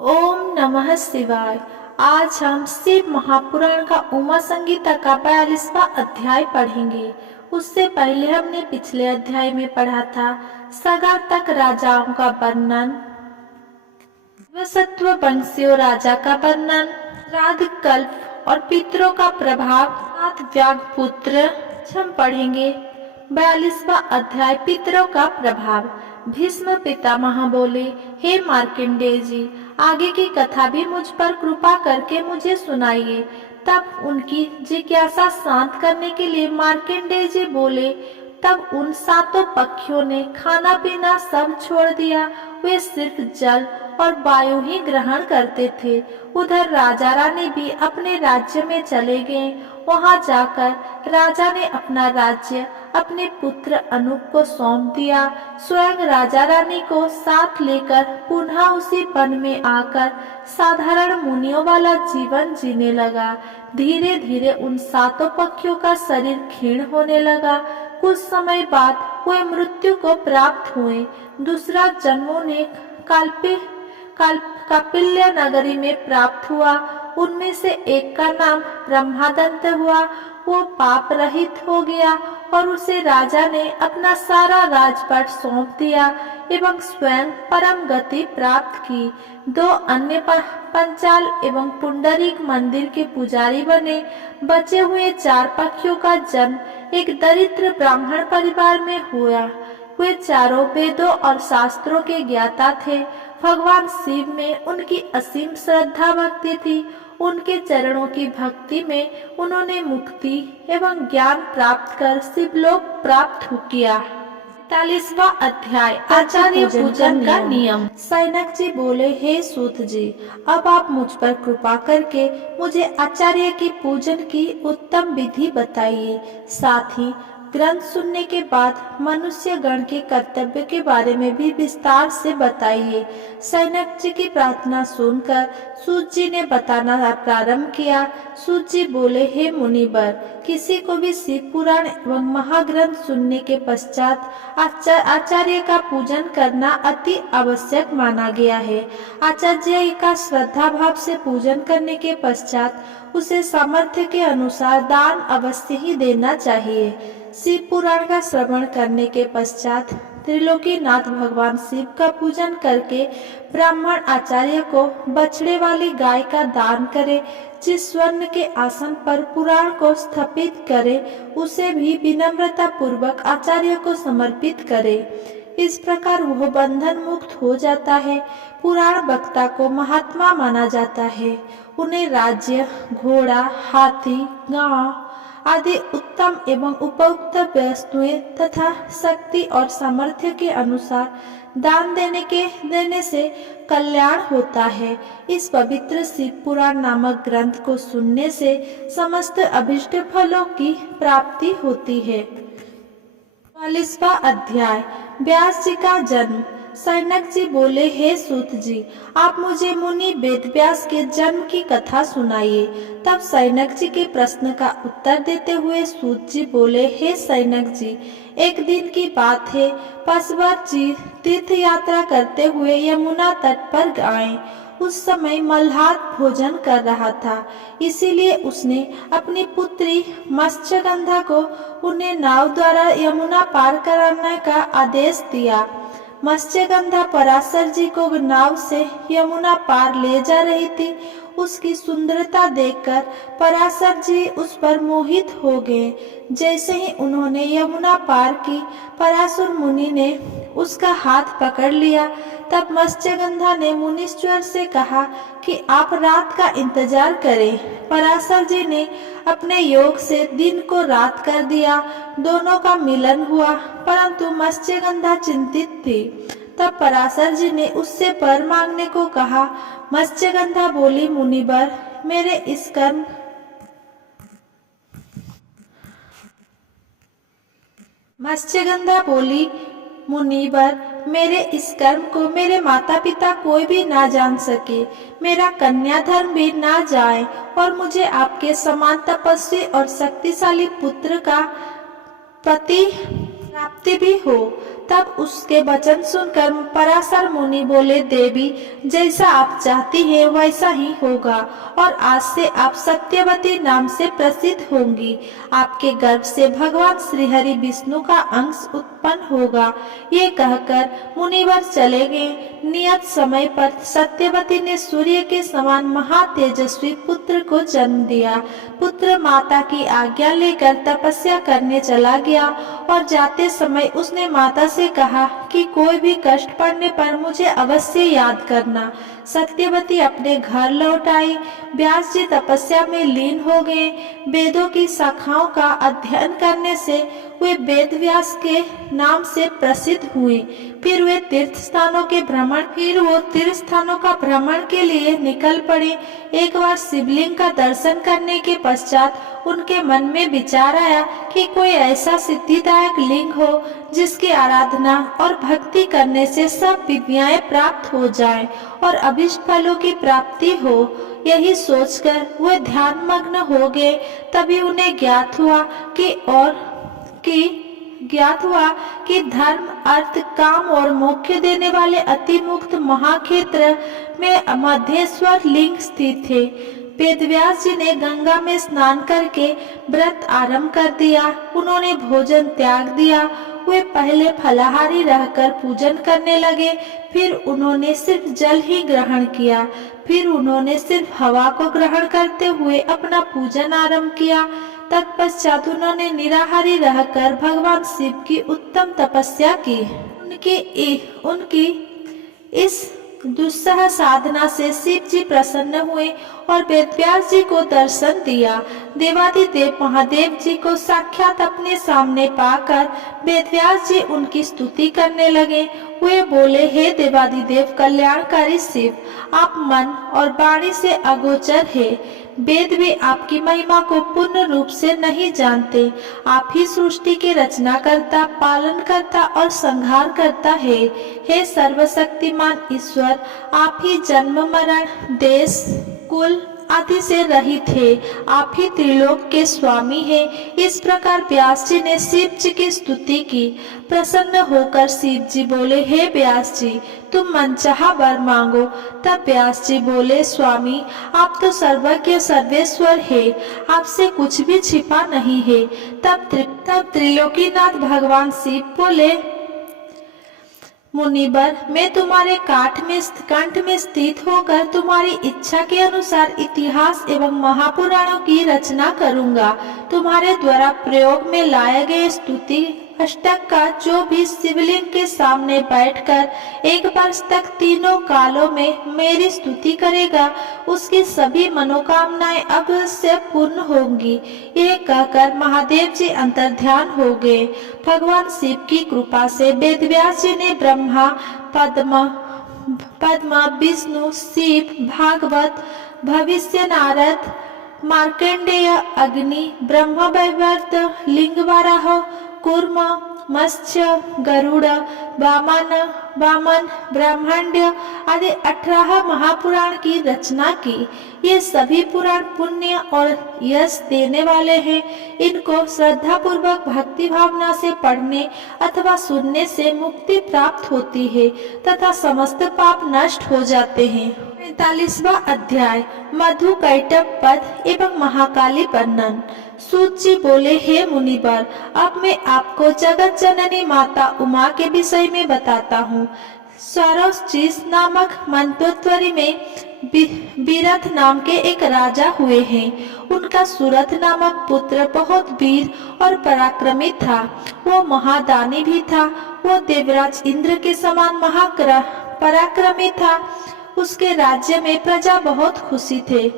ओम नमः शिवाय। आज हम शिव महापुराण का उमा संगीता का 42वां अध्याय पढ़ेंगे। उससे पहले हमने पिछले अध्याय में पढ़ा था सगातक राजाओं का वर्णन, वसत्व वंशियों राजा का वर्णन, श्राद्ध कल्प और पितरों का प्रभाव, सात व्याघ पुत्र। हम पढ़ेंगे 42वां अध्याय पितरों का प्रभाव। भीष्म पितामह बोले, हे मार्कंडेय जी, आगे की कथा भी मुझ पर कृपा करके मुझे सुनाइए। तब उनकी जिज्ञासा शांत करने के लिए मार्कंडेय जी बोले, तब उन सातों पक्षियों ने खाना पीना सब छोड़ दिया। वे सिर्फ जल और वायु ही ग्रहण करते थे। उधर राजा रानी भी अपने राज्य में चले गए। वहां जाकर राजा ने अपना राज्य अपने पुत्र अनूप को सौंप दिया। स्वयं राजा रानी को साथ लेकर पुनः उसी वन में आकर साधारण मुनियों वाला जीवन जीने लगा। धीरे धीरे उन सातों पक्षियों का शरीर क्षीण होने लगा। कुछ समय बाद वे मृत्यु को प्राप्त हुए। दूसरा जन्म उन्हें कपिल्य नगरी में प्राप्त हुआ। उनमें से एक का नाम ब्रह्मादंत हुआ। वो पाप रहित हो गया और उसे राजा ने अपना सारा राजपाट सौंप दिया एवं स्वयं परम गति प्राप्त की। दो अन्य पंचाल एवं पुंडरीक मंदिर के पुजारी बने। बचे हुए चार पक्षियों का जन्म एक दरिद्र ब्राह्मण परिवार में हुआ। वे चारों वेदों और शास्त्रों के ज्ञाता थे। भगवान शिव में उनकी असीम श्रद्धा भक्ति थी। उनके चरणों की भक्ति में उन्होंने मुक्ति एवं ज्ञान प्राप्त कर शिवलोक प्राप्त किया। 43वां अध्याय आचार्य पूजन का नियम। सैनक जी बोले, हे सूत जी, अब आप मुझ पर कृपा करके मुझे आचार्य की पूजन की उत्तम विधि बताइए। साथ ही ग्रंथ सुनने के बाद मनुष्य गण के कर्तव्य के बारे में भी विस्तार से बताइए। सैनक जी की प्रार्थना सुनकर सूत जी ने बताना प्रारंभ किया। सूत जी बोले, हे मुनिवर, किसी को भी शिव पुराण एवं महाग्रंथ सुनने के पश्चात आचार्य का पूजन करना अति आवश्यक माना गया है। आचार्य का श्रद्धा भाव से पूजन करने के पश्चात उसे सामर्थ्य के अनुसार दान अवश्य ही देना चाहिए। शिव पुराण का श्रवण करने के पश्चात त्रिलोकीनाथ भगवान शिव का पूजन करके ब्राह्मण आचार्य को बछड़े वाली गाय का दान करे। जिस स्वर्ण के आसन पर पुराण को स्थापित करे उसे भी विनम्रता पूर्वक आचार्य को समर्पित करे। इस प्रकार वह बंधन मुक्त हो जाता है। पुराण वक्ता को महात्मा माना जाता है। उन्हें राज्य, घोड़ा, हाथी, गांव आदि उत्तम एवं उपयुक्त वस्तुएं तथा शक्ति और सामर्थ्य के अनुसार दान देने से कल्याण होता है। इस पवित्र शिव पुराण नामक ग्रंथ को सुनने से समस्त अभिष्ट फलों की प्राप्ति होती है। 44वां अध्याय व्यास जी का जन्म। सैनक जी बोले, हे सूत जी, आप मुझे मुनि वेद व्यास के जन्म की कथा सुनाइए। तब सैनक जी के प्रश्न का उत्तर देते हुए सूत जी बोले, हे सैनक जी, एक दिन की बात है। पशुवर जी तीर्थ यात्रा करते हुए यमुना तट पर आए। उस समय मल्हार भोजन कर रहा था, इसीलिए उसने अपनी पुत्री मत्स्यगंधा को उन्हें नाव द्वारा यमुना पार कराने का आदेश दिया। मत्स्यगंधा पराशर जी को नाव से यमुना पार ले जा रही थी। उसकी सुंदरता देखकर पराशर जी उस पर मोहित हो गए। जैसे ही उन्होंने यमुना पार की, पराशर मुनि ने उसका हाथ पकड़ लिया। तब मत्स्यगंधा ने मुनीश्वर से कहा कि आप रात का इंतजार करें। पराशर जी ने अपने योग से दिन को रात कर दिया। दोनों का मिलन हुआ, परंतु मत्स्यगंधा चिंतित थी। तब पराशर जी ने उससे वर मांगने को कहा। मत्स्यगंधा बोली, मुनिवर, मेरे इस कर्म मत्स्यगंधा बोली, मुनिवर, मेरे इस कर्म को मेरे माता पिता कोई भी ना जान सके, मेरा कन्या धर्म भी ना जाए और मुझे आपके समान तपस्वी और शक्तिशाली पुत्र का पति प्राप्ति भी हो। तब उसके वचन सुनकर पराशर मुनि बोले, देवी जैसा आप चाहती हैं वैसा ही होगा और आज से आप सत्यवती नाम से प्रसिद्ध होंगी। आपके गर्भ से भगवान श्रीहरि विष्णु का अंश उत्पन्न होगा। ये कहकर मुनिवर चले गए। नियत समय पर सत्यवती ने सूर्य के समान महातेजस्वी पुत्र को जन्म दिया। पुत्र माता की आज्ञा लेकर तपस्या करने चला गया और जाते समय उसने माता से कहा कि कोई भी कष्ट पड़ने पर मुझे अवश्य याद करना। सत्यवती अपने घर लौट आई। व्यास जी तपस्या में लीन हो गए। वेदों की शाखाओं का अध्ययन करने से वे वेद व्यास के नाम से प्रसिद्ध हुए। फिर वो तीर्थ स्थानों का भ्रमण के लिए निकल पड़े। एक बार शिवलिंग का दर्शन करने के पश्चात उनके मन में विचार आया कि कोई ऐसा सिद्धिदायक लिंग हो जिसकी आराधना और भक्ति करने से सब विद्याएं प्राप्त हो जाएं और अभीष्ट फलों की प्राप्ति हो। यही सोचकर वे ध्यान मग्न हो गए। तभी उन्हें ज्ञात हुआ कि धर्म, अर्थ, काम और मोक्ष देने वाले अति मुक्त महाक्षेत्र में मध्येश्वर लिंग स्थित थे। वेदव्यास जी ने गंगा में स्नान करके व्रत आरंभ कर दिया। उन्होंने भोजन त्याग दिया। वे पहले फलाहारी रहकर पूजन करने लगे। फिर उन्होंने सिर्फ जल ही ग्रहण किया। फिर उन्होंने सिर्फ हवा को ग्रहण करते हुए अपना पूजन आरंभ किया। तत्पश्चात उन्होंने निराहारी रहकर भगवान शिव की उत्तम तपस्या की। उनकी इस दुस्सह साधना से शिव जी प्रसन्न हुए और वेदव्यास जी को दर्शन दिया। देवादिदेव महादेव जी को साक्षात अपने सामने पाकर वेदव्यास जी उनकी स्तुति करने लगे। वे बोले, हे देवादिदेव कल्याणकारी शिव, आप मन और वाणी से अगोचर है। वेद भी आपकी महिमा को पूर्ण रूप से नहीं जानते। आप ही सृष्टि के रचना करता, पालन करता और संहार करता है। हे सर्वशक्तिमान ईश्वर, आप ही जन्म, मरण, देश, कुल आदि से रहित है। आप ही त्रिलोक के स्वामी हैं। इस प्रकार व्यास जी ने शिव जी की स्तुति की। प्रसन्न होकर शिव जी बोले, हे व्यास जी, तुम मनचाहा वर मांगो। तब व्यास जी बोले, स्वामी, आप तो सर्वज्ञ सर्वेश्वर है, आपसे कुछ भी छिपा नहीं है। तब त्रिलोकीनाथ भगवान शिव बोले, मुनिवर, मैं तुम्हारे कंठ में स्थित होकर तुम्हारी इच्छा के अनुसार इतिहास एवं महापुराणों की रचना करूंगा। तुम्हारे द्वारा प्रयोग में लाए गए स्तुति अष्टक का जो भी शिवलिंग के सामने बैठकर एक वर्ष तक तीनों कालों में मेरी स्तुति करेगा, उसकी सभी मनोकामनाएं अवश्य पूर्ण होंगी। ये कहकर महादेव जी अंतर्ध्यान हो गए। भगवान शिव की कृपा से वेदव्यास जी ने ब्रह्मा, पद्मा, विष्णु, शिव, भागवत, भविष्य, नारद, मार्कंडेय, अग्नि, ब्रह्मवैवर्त, लिंगवराह, कूर्म, मत्स्य, गरुड़, वामन, ब्रह्मांड आदि 18 महापुराण की रचना की। ये सभी पुराण पुण्य और यश देने वाले हैं। इनको श्रद्धा पूर्वक भक्ति भावना से पढ़ने अथवा सुनने से मुक्ति प्राप्त होती है तथा समस्त पाप नष्ट हो जाते हैं। 45वां अध्याय मधु कैटभ पद एवं महाकाली वर्णन। सूत जी बोले, हे मुनिवर, अब मैं आपको जगत जननी माता उमा के विषय में बताता हूँ। स्वरोचिष नामक मंत्वरी में बीरथ नाम के एक राजा हुए हैं। उनका सूरथ नामक पुत्र बहुत वीर और पराक्रमी था। वो महादानी भी था। वो देवराज इंद्र के समान पराक्रमी था। उसके राज्य में प्रजा बहुत खुशी थे।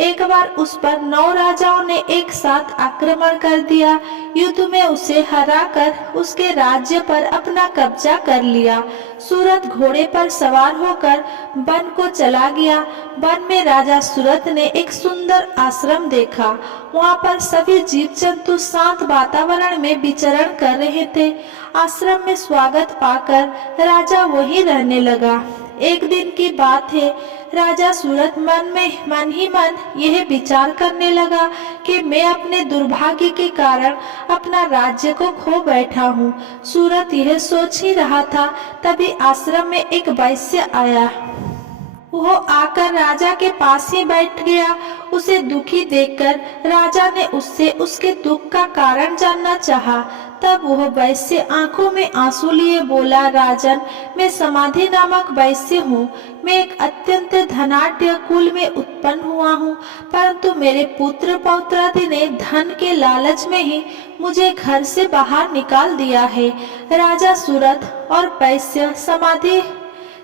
एक बार उस पर 9 राजाओं ने एक साथ आक्रमण कर दिया। युद्ध में उसे हराकर उसके राज्य पर अपना कब्जा कर लिया। सूरत घोड़े पर सवार होकर वन को चला गया। वन में राजा सूरत ने एक सुंदर आश्रम देखा। वहाँ पर सभी जीव जंतु शांत वातावरण में विचरण कर रहे थे। आश्रम में स्वागत पाकर राजा वहीं रहने लगा। एक दिन की बात है, राजा सूरत मन ही मन यह विचार करने लगा कि मैं अपने दुर्भाग्य के कारण अपना राज्य को खो बैठा हूँ। सूरत यह सोच ही रहा था, तभी आश्रम में एक वैश्य आया। वो आकर राजा के पास ही बैठ गया। उसे दुखी देखकर राजा ने उससे उसके दुख का कारण जानना चाहा। तब वह वैश्य आंखों में आंसू लिए बोला, राजन, मैं समाधि नामक वैश्य हूँ। मैं एक अत्यंत धनाढ्य कुल में उत्पन्न हुआ हूँ, परंतु मेरे पुत्र पौत्रादि ने धन के लालच में ही मुझे घर से बाहर निकाल दिया है। राजा सूरत और वैश्य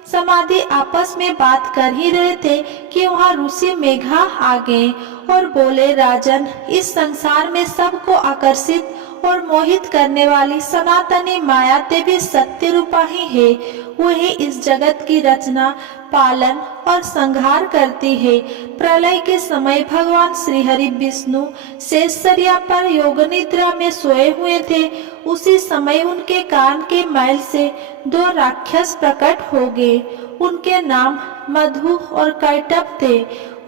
समाधि आपस में बात कर ही रहे थे कि वहाँ ऋषि मेघा आ गए और बोले, राजन, इस संसार में सबको आकर्षित और मोहित करने वाली सनातनी माया देवी सत्य रूपा ही है। वही इस जगत की रचना, पालन और संहार करती है। प्रलय के समय भगवान श्री हरि विष्णु शेषशय्या पर योग निद्रा में सोए हुए थे। उसी समय उनके कान के मैल से दो राक्षस प्रकट हो गए। उनके नाम मधु और कैटभ थे।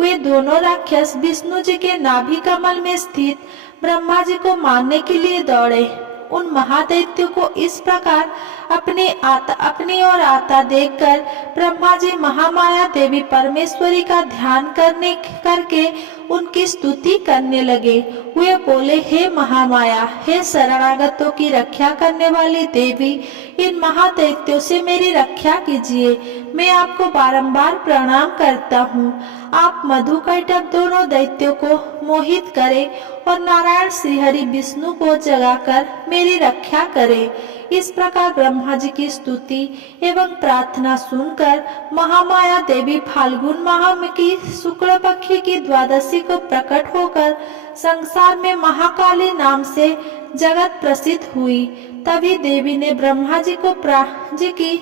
वे दोनों राक्षस विष्णु जी के नाभि कमल में स्थित ब्रह्मा जी को मारने के लिए दौड़े। उन महादैत्यों को इस प्रकार अपनी ओर आता देखकर ब्रह्मा जी महामाया देवी परमेश्वरी का ध्यान करके उनकी स्तुति करने लगे। वे बोले, हे महामाया, हे शरणागतों की रक्षा करने वाली देवी, इन महादैत्यों से मेरी रक्षा कीजिए। मैं आपको बारंबार प्रणाम करता हूँ। आप मधु कैटभ दोनों दैत्यों को मोहित करें और नारायण श्री हरि विष्णु को जगाकर मेरी रक्षा करें। इस प्रकार ब्रह्मा जी की स्तुति एवं प्रार्थना सुनकर महामाया देवी फाल्गुन माह की शुक्ल पक्ष की द्वादशी को प्रकट होकर संसार में महाकाली नाम से जगत प्रसिद्ध हुई। तभी देवी ने ब्रह्मा जी की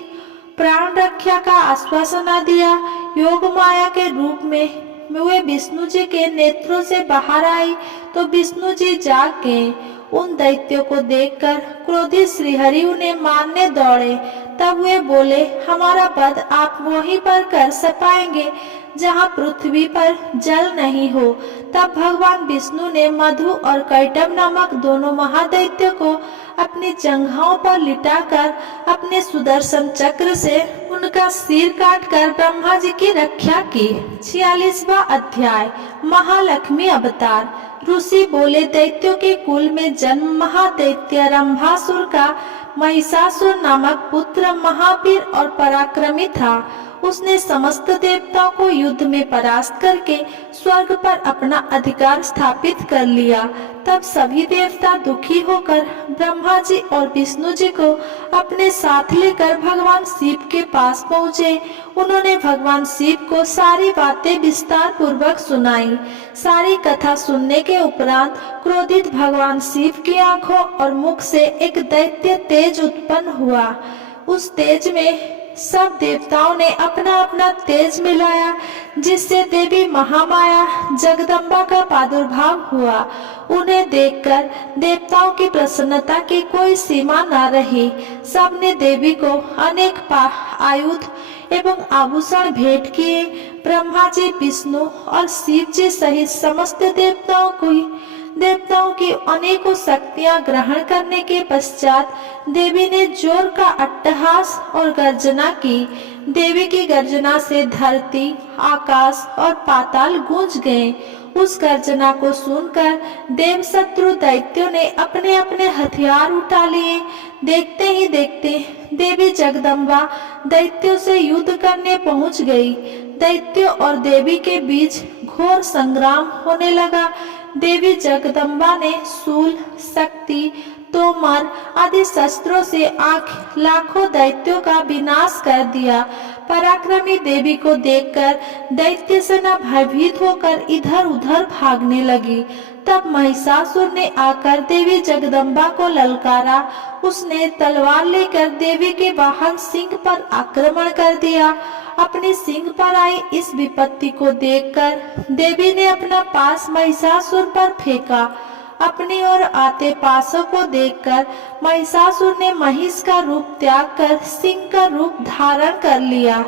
प्राण रक्षा का आश्वासन दिया। योग माया के रूप में वे विष्णु जी के नेत्रों से बाहर आई तो विष्णु जी जाग गए। उन दैत्यों को देखकर क्रोधित श्रीहरि उन्हें मारने दौड़े। तब वे बोले, हमारा वध आप वहीं पर कर पाएंगे जहाँ पृथ्वी पर जल नहीं हो। तब भगवान विष्णु ने मधु और कैटभ नामक दोनों महादैत्यों को अपनी जंघाओं पर लिटाकर अपने सुदर्शन चक्र से उनका सिर काटकर ब्रह्मा जी की रक्षा की। 46वां अध्याय, महालक्ष्मी अवतार। ऋषि बोले, दैत्यों के कुल में जन्म महादैत्य रंभासुर का महिषासुर नामक पुत्र महावीर और पराक्रमी था। उसने समस्त देवताओं को युद्ध में परास्त करके स्वर्ग पर अपना अधिकार स्थापित कर लिया। तब सभी देवता दुखी होकर ब्रह्मा जी और विष्णु जी को अपने साथ लेकर भगवान शिव के पास पहुँचे। उन्होंने भगवान शिव को सारी बातें विस्तार पूर्वक सुनाई। सारी कथा सुनने के उपरांत क्रोधित भगवान शिव की आंखों और मुख से एक दैत्य तेज उत्पन्न हुआ। उस तेज में सब देवताओं ने अपना अपना तेज मिलाया, जिससे देवी महामाया जगदम्बा का प्रादुर्भाव हुआ। उन्हें देखकर देवताओं की प्रसन्नता की कोई सीमा न रही। सबने देवी को अनेक आयुध एवं आभूषण भेंट किए। ब्रह्मा जी, विष्णु और शिव जी सहित समस्त देवताओं की अनेकों शक्तियां ग्रहण करने के पश्चात देवी ने जोर का अट्टहास और गर्जना की। देवी की गर्जना से धरती, आकाश और पाताल गूंज गए। उस गर्जना को सुनकर देव शत्रु दैत्यों ने अपने अपने हथियार उठा लिए। देखते ही देखते देवी जगदम्बा दैत्यों से युद्ध करने पहुंच गई। दैत्यों और देवी के बीच घोर संग्राम होने लगा। देवी जगदम्बा ने शूल, शक्ति, तोमर आदि शस्त्रों से लाखों दैत्यों का विनाश कर दिया। पराक्रमी देवी को देखकर दैत्य सेना भयभीत होकर इधर उधर भागने लगी। तब महिषासुर ने आकर देवी जगदम्बा को ललकारा। उसने तलवार लेकर देवी के वाहन सिंह पर आक्रमण कर दिया। अपनी सिंह पर आई इस विपत्ति को देखकर देवी ने अपना पास महिषासुर पर फेंका। अपनी ओर आते पासों को देखकर महिषासुर ने महिष का रूप त्याग कर सिंह का रूप धारण कर लिया।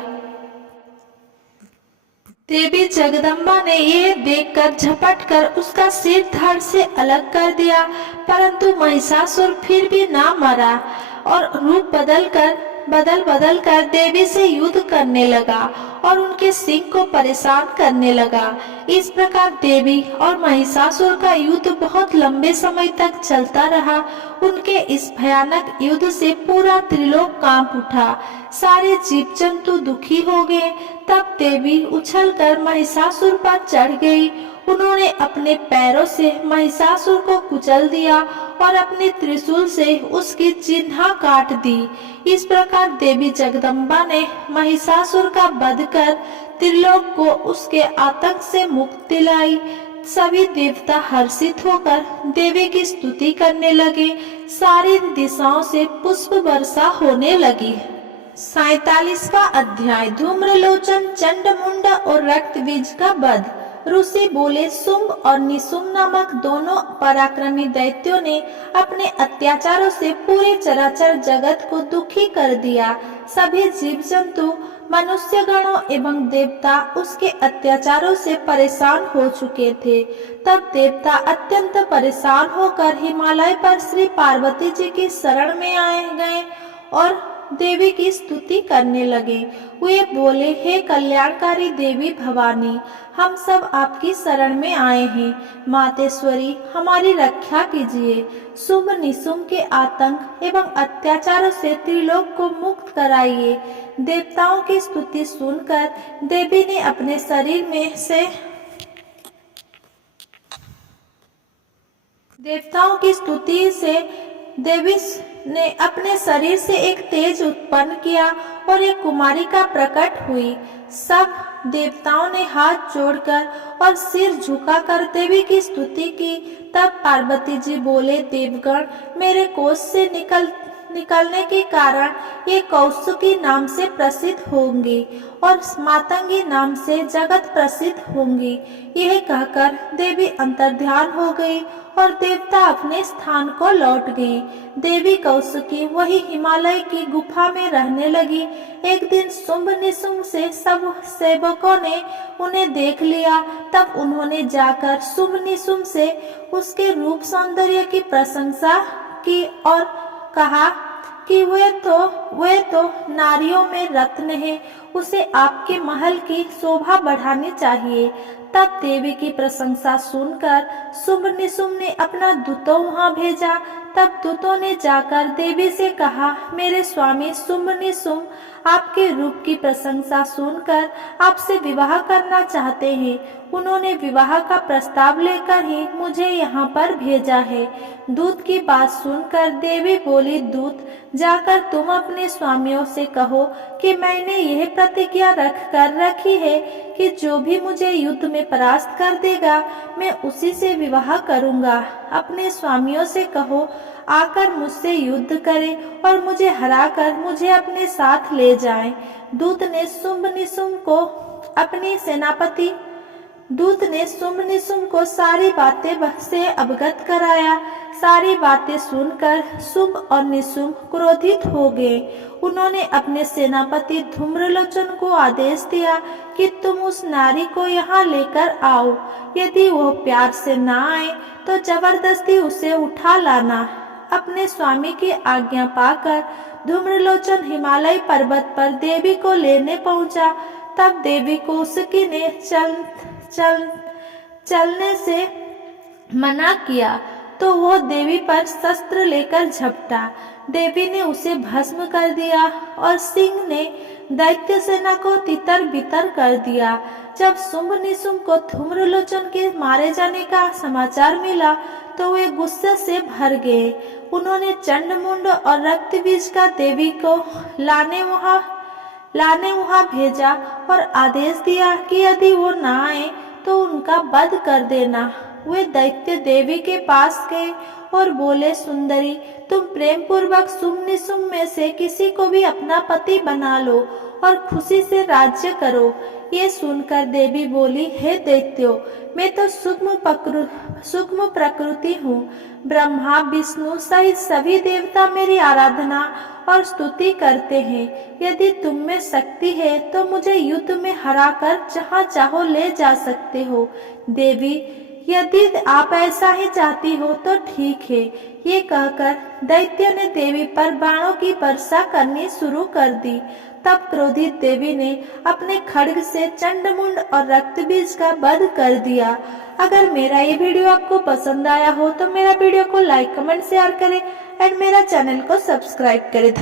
देवी जगदम्बा ने ये देखकर झपट कर उसका सिर धड़ से अलग कर दिया, परंतु महिषासुर फिर भी ना मरा और रूप बदल बदल कर देवी से युद्ध करने लगा और उनके सिंह को परेशान करने लगा। इस प्रकार देवी और महिषासुर का युद्ध बहुत लंबे समय तक चलता रहा। उनके इस भयानक युद्ध से पूरा त्रिलोक कांप उठा, सारे जीव जंतु दुखी हो गए। तब देवी उछलकर महिषासुर पर चढ़ गई। उन्होंने अपने पैरों से महिषासुर को कुचल दिया और अपने त्रिशूल से उसकी चिन्ह काट दी। इस प्रकार देवी जगदम्बा ने महिषासुर का वध कर त्रिलोक को उसके आतंक से मुक्ति दिलाई। सभी देवता हर्षित होकर देवी की स्तुति करने लगे। सारी दिशाओं से पुष्प वर्षा होने लगी। 47वां अध्याय धूम्रलोचन, चंडमुंड और रक्तबीज का वध। ऋषि बोले, शुंभ और निशुंभ नामक दोनों पराक्रमी दैत्यों ने अपने अत्याचारों से पूरे चराचर जगत को दुखी कर दिया। सभी जीव जंतु, मनुष्य गणों एवं देवता उसके अत्याचारों से परेशान हो चुके थे। तब देवता अत्यंत परेशान होकर हिमालय पर श्री पार्वती जी की शरण में आए गए और देवी की स्तुति करने लगे। वे बोले, हे कल्याणकारी देवी भवानी, हम सब आपकी शरण में आए हैं। मातेश्वरी, हमारी रक्षा कीजिए। शुंभ निशुंभ के आतंक एवं अत्याचारों से त्रिलोक को मुक्त कराइए। देवताओं की स्तुति सुनकर देवी ने अपने शरीर में से देवताओं की स्तुति से देवी ने अपने शरीर से एक तेज उत्पन्न किया और एक कुमारिका प्रकट हुई। सब देवताओं ने हाथ जोड़कर और सिर झुकाकर देवी की स्तुति की। तब पार्वती जी बोले, देवगण, मेरे कोष से निकलने के कारण ये कौसुकी नाम से प्रसिद्ध होंगी और मातंगी नाम से जगत प्रसिद्ध होंगी। यह कहकर देवी अंतर्ध्यान हो गई और देवता अपने स्थान को लौट गए। देवी कौसुकी वही हिमालय की गुफा में रहने लगी। एक दिन शुंभ निशुंभ से सब सेवकों ने उन्हें देख लिया। तब उन्होंने जाकर शुंभ निशुंभ से उसके रूप सौंदर्य की प्रशंसा की और कहा कि वे तो नारियों में रत्न है, उसे आपके महल की शोभा बढ़ानी चाहिए। तब देवी की प्रशंसा सुनकर शुंभ निशुंभ ने अपना दूतों वहां भेजा। तब दूतों ने जाकर देवी से कहा, मेरे स्वामी शुंभ निशुंभ आपके रूप की प्रशंसा सुनकर आपसे विवाह करना चाहते हैं। उन्होंने विवाह का प्रस्ताव लेकर ही मुझे यहाँ पर भेजा है। दूत की बात सुनकर देवी बोली, दूत, जाकर तुम अपने स्वामियों से कहो कि मैंने यह प्रतिज्ञा रखी है कि जो भी मुझे युद्ध में परास्त कर देगा मैं उसी से विवाह करूंगा। अपने स्वामियों से कहो आकर मुझसे युद्ध करें और मुझे हराकर मुझे अपने साथ ले जाएं। दूत ने शुंभ निशुंभ को सारी बातें से अवगत कराया। सारी बातें सुनकर शुंभ और निशुंभ क्रोधित हो गए। उन्होंने अपने सेनापति धूम्रलोचन को आदेश दिया कि तुम उस नारी को यहाँ लेकर आओ। यदि वह प्यार से ना आए तो जबरदस्ती उसे उठा लाना। अपने स्वामी की आज्ञा पाकर धूम्रलोचन हिमालय पर्वत पर देवी को लेने पहुंचा। तब देवी को उसकी ने चलने से मना किया तो वह देवी पर शस्त्र लेकर झपटा। देवी ने उसे भस्म कर दिया और सिंह ने दैत्य सेना को तितर बितर कर दिया। जब शुंभ निशुंभ को धूम्रलोचन के मारे जाने का समाचार मिला तो वे गुस्से से भर गए। उन्होंने चंडमुंड और रक्तबीज का देवी को लाने वहां भेजा और आदेश दिया कि यदि वो ना आए तो उनका वध कर देना। वे दैत्य देवी के पास गए और बोले, सुंदरी, तुम प्रेम पूर्वक शुंभ निशुंभ में से किसी को भी अपना पति बना लो और खुशी से राज्य करो। ये सुनकर देवी बोली, हे दैत्यो, मैं तो सूक्ष्म प्रकृति हूँ। ब्रह्मा विष्णु सहित सभी देवता मेरी आराधना और स्तुति करते हैं। यदि तुम में शक्ति है तो मुझे युद्ध में हराकर जहाँ चाहो ले जा सकते हो। देवी, यदि आप ऐसा ही चाहती हो तो ठीक है। ये कहकर दैत्य ने देवी पर बाणों की वर्षा करनी शुरू कर दी। तब क्रोधित देवी ने अपने खड्ग से चंडमुंड और रक्तबीज का वध कर दिया। अगर मेरा ये वीडियो आपको पसंद आया हो तो मेरा वीडियो को लाइक कमेंट शेयर करें एंड मेरा चैनल को सब्सक्राइब करें।